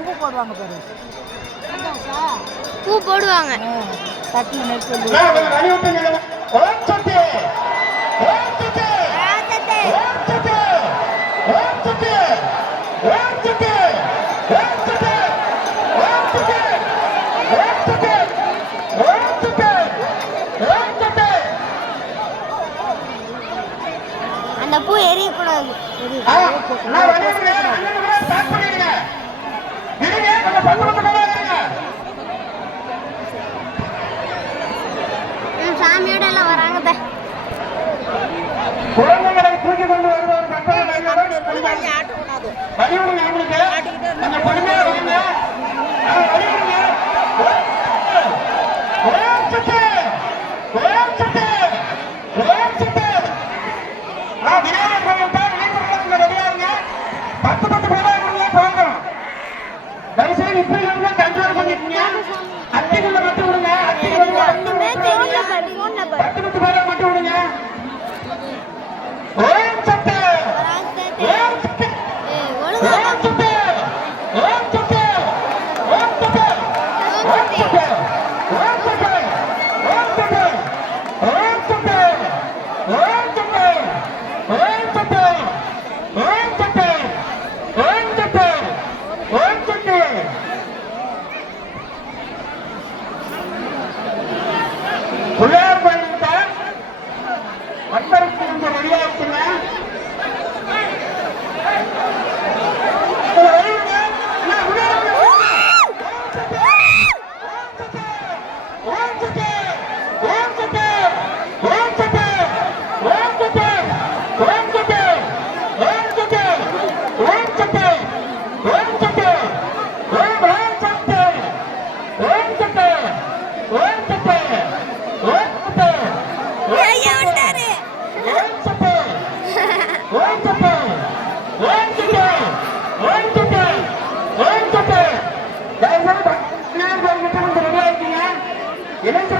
பூ போடுவாங்க பாரு. பூ போடுவாங்க. தட்டி நெல் Mulher! el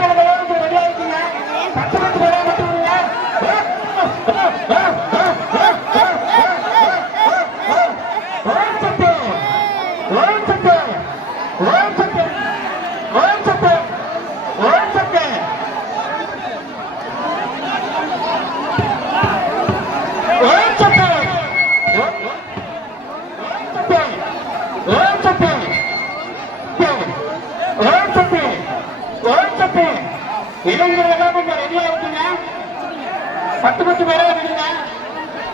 பத்து பேரா இருக்கீங்க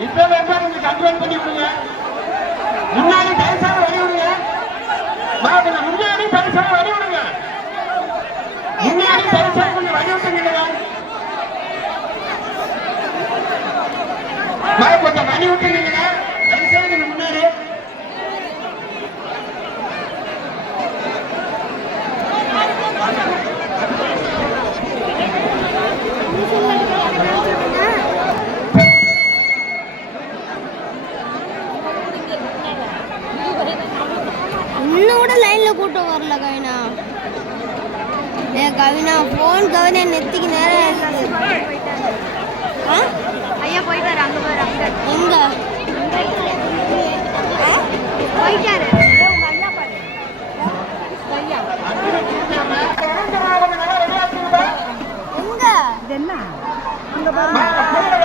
இப்ப வேண்டாம் நீங்க கண்ட்ரோல் பண்ணி விடுங்க முன்னாடி பரிசாக வழி விடுங்க கொஞ்சம் முன்னாடி பரிசாக வழி விடுங்க முன்னாடி பரிசாக கொஞ்சம் வழி விட்டுங்க கொஞ்சம் வழி விட்டுங்க அவி நான் ஃபோன் கவனி நெத்திக்கு நேரம் ஐயா போயிட்டாரு அங்கே பாரு அங்கே. எங்க? போயிட்டாரு. என்ன அங்க பாருங்க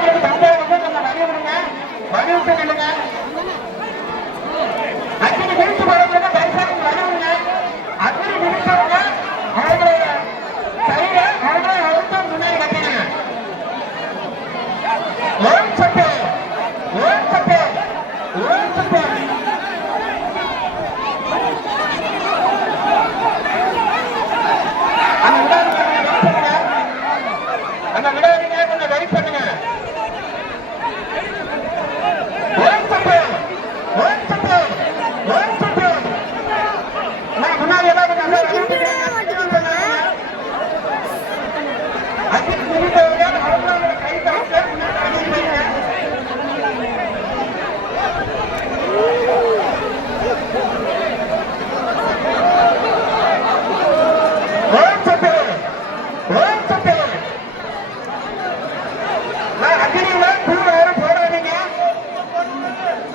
அக்னியில பூ யாரும் போடாதீங்க.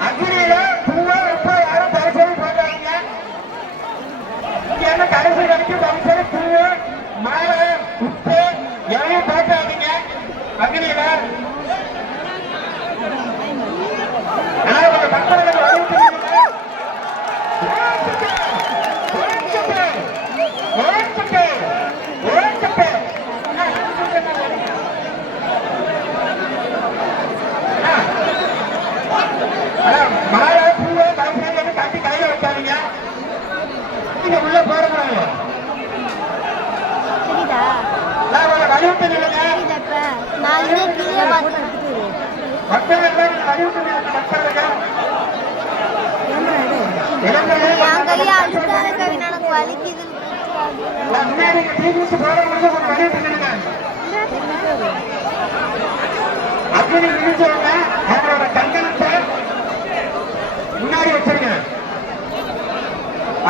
அக்னியில பூவை உப்பு யாரும் பரிசல் போடாதீங்க இங்க என்ன கடைசி கடைக்கு பரிசல் பூ மாலை உப்பு எதையும் போட்டாதீங்க. அக்னியில அப்படி நினைச்சவங்க அவங்களோட கண்டனத்தை முன்னாடி வச்சிருங்க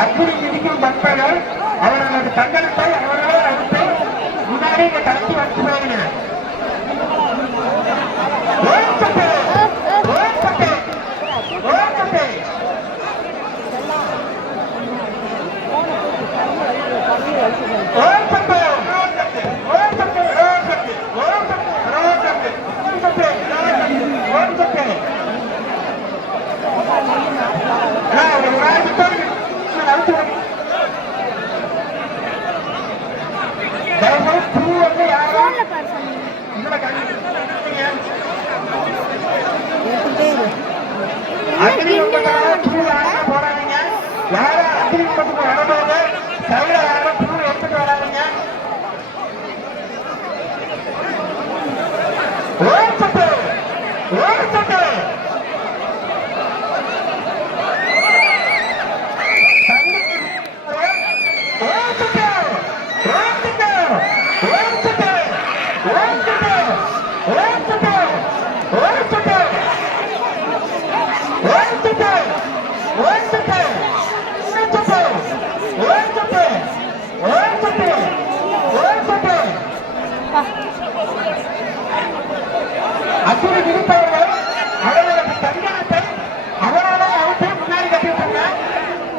அர்ஜுனன் இடிக்கும் பக்தர்கள் அவர்களது தங்கனத்தை அவர்களால் அடுத்து முன்னாடி இந்த வரும்போது பூ வந்து யாரெல்லாம் அக்னிபட்டனால பூ யாரும் போடாதீங்க. யாரும் அக்னிபட்டுக்கு வரும்போது கையில யாரும் பூ எடுத்துட்டு வராதீங்க? ஓடிட்டு ஓடிட்டு வசதியில் இருப்பவர்கள் அவர்களது தங்கத்தை முன்னாடி கட்டிவிட்டாங்க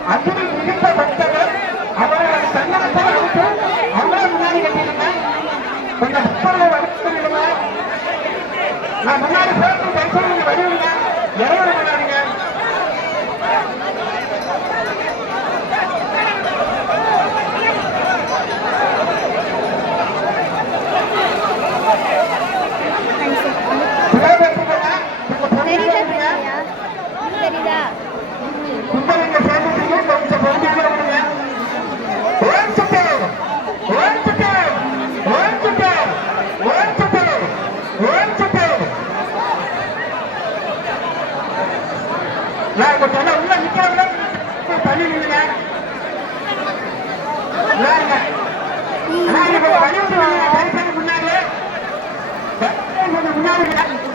அஞ்சலில் இருந்த பக்தர்கள் அவர்களது தங்கத்தை அவுத்து அவரே முன்னாடி கட்டியிருந்தாங்க கொஞ்சம் பக்தர்கள் அனுப்பிச்சுடுங்க நான் முன்னாடி முன்னாடி